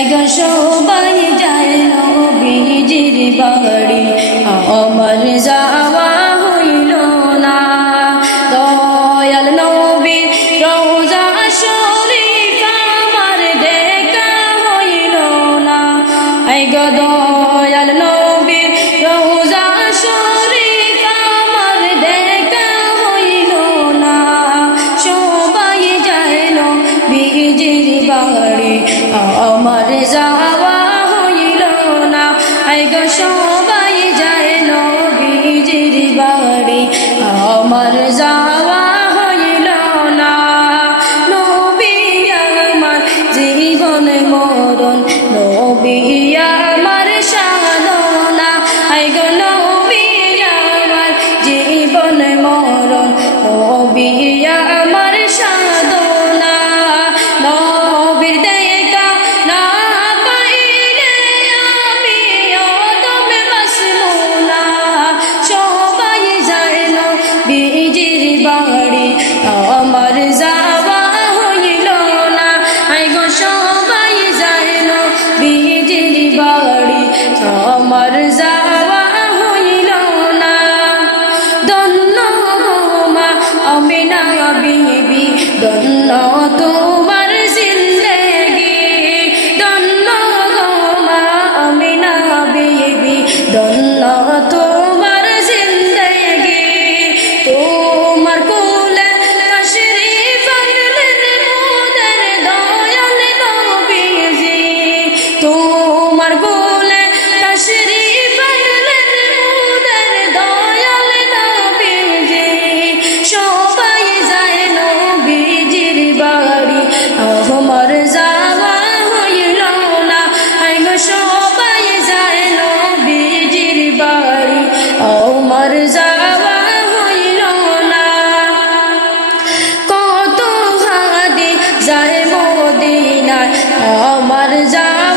এগো সবাই যায় নবীজির বাড়ি, আমার যাওয়া হইল না। দয়াল নবীর রওজা শরীফ আমার দেখা হইল না। এগো দয়াল নবীর রওজা শরীফ আমার দেখা হইল না। সবাই যায় নবীজির বাড়ি, আমার যাওয়া হইল না। এগো সবাই যায় নবীজির বাড়ি, আমার যাওয়া হইল না। নবী আমার জীবন মরণ, নবী আমার সাধনা। এগো নবী আমার জীবন মরণ, নবী আমার সাধনা। নবীর দেখা না পাইলে আমি অদমে বাঁচবো না। সবাই যায় নবীজির বাড়ি, আমার যাওয়া হইল না। আইগো সবাই যায় নবীজির বাড়ি, আমার যাওয়া হইল না। ধন্য গো মা আমিনা বিবি, ধন্য তোমার জিন্দেগি। ধন্য গো মা আমিনা বিবি, ধন্য তোমার জিন্দেগি। তোমার কোলে তশরিফ আনলেন মোদের দয়াল নবীজি। তোমার কোলে তশরিফ আনলেন মোদের দয়াল নবীজি। সবাই যায় নবীজির বাড়ি, আমার যাওয়া হইল না। আইগো সবাই যায় নবীজির বাড়ি, আমার যাওয়া হইল না। কত হাদি যায় মদিনায়, আমার যাওয়া